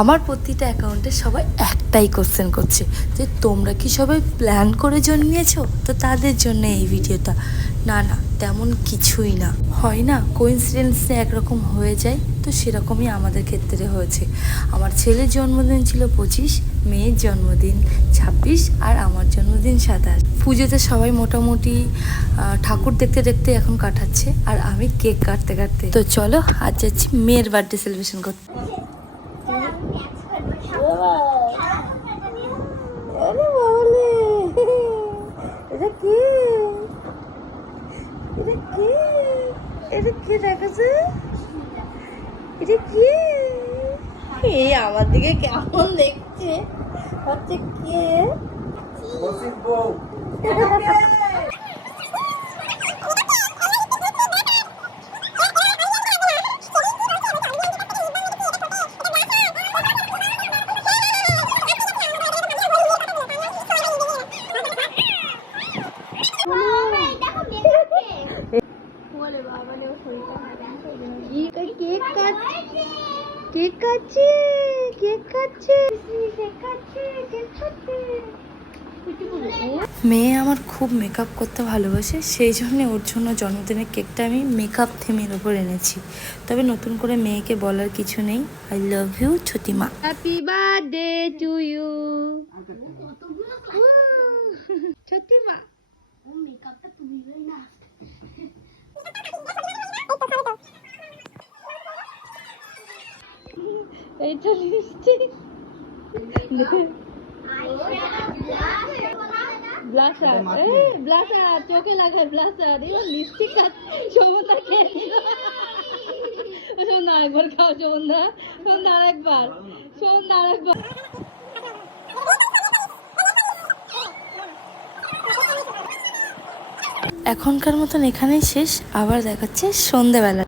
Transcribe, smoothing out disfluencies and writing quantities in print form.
আমার প্রতিটা অ্যাকাউন্টে সবাই একটাই কোশ্চেন করছে যে তোমরা কি সবাই প্ল্যান করে জন্মিয়েছো, তো তাদের জন্য এই ভিডিওটা। না না, তেমন কিছুই না, হয় না কোইন্সিডেন্সে একরকম হয়ে যায়, তো সেরকমই আমাদের ক্ষেত্রে হয়েছে। আমার ছেলের জন্মদিন ছিল 25, মেয়ের জন্মদিন 26, আর আমার জন্মদিন 27। পুজোতে সবাই মোটামুটি ঠাকুর দেখতে দেখতে এখন কাটাচ্ছে, আর আমি কেক কাটতে কাটতে। তো চলো আজ যাচ্ছি মেয়ের বার্থডে সেলিব্রেশন করতে। এটা কি দেখাচ্ছে? এটা কি? এই আমার দিকে কেমন দেখছে, হচ্ছে কে? মেয়ে আমার খুব মেকআপ করতে ভালোবাসে, সেই জন্য ওর জন্য জন্মদিনের কেকটা আমি মেকআপ থিমের উপর এনেছি। তবে নতুন করে মেয়েকে বলার কিছু নেই, আই লাভ ইউ ছোটি মা। হ্যাপি বার্থডে টু ইউ ছোটি মা। মেকআপটা তুলবে না, এইটা লিপস্টিক, ব্লাশার, ব্লাশার চোখে লাগায়, ব্লাশার, এবার লিপস্টিক সৌমতা খেয়ে নিল। সন্ধ্যা একবার খাও, সন্ধ্যা সন্ধ্যা আরেকবার, সন্ধ্যা আরেকবার। এখনকার মতন এখানেই শেষ, আবার দেখাচ্ছে সন্ধ্যেবেলা।